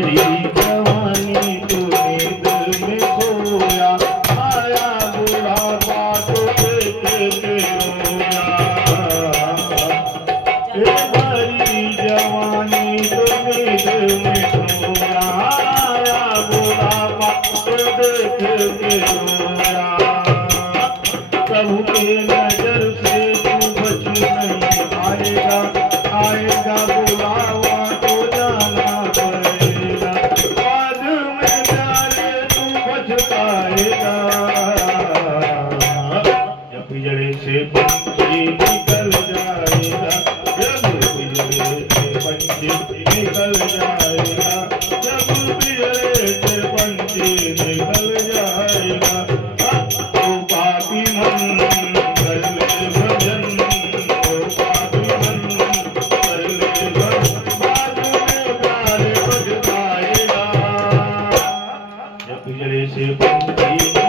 भरी जवानी तूने दिल में खोया, आया बुढ़ापा तो देख के रोया। ये भरी जवानी तूने दिल में खोया, आया बुढ़ापा तो देख के रोया। प्रभु के नजर से तू बच नहीं पाएगा, आएगा बुलावा तो जाना पड़ेगा। बाद में प्यारे तू पछताएगा। जब पिंजरे से पंछी निकल जाएगा, जब पिंजरे से पंछी निकल जाएगा, जब पिंजरे से पंछी निकल जाएगा। ओ पापी मन कर ले भजन, ओ पापी मन कर ले भजन, बाद में प्यारे पछताएगा। जब पिंजरे से पंछी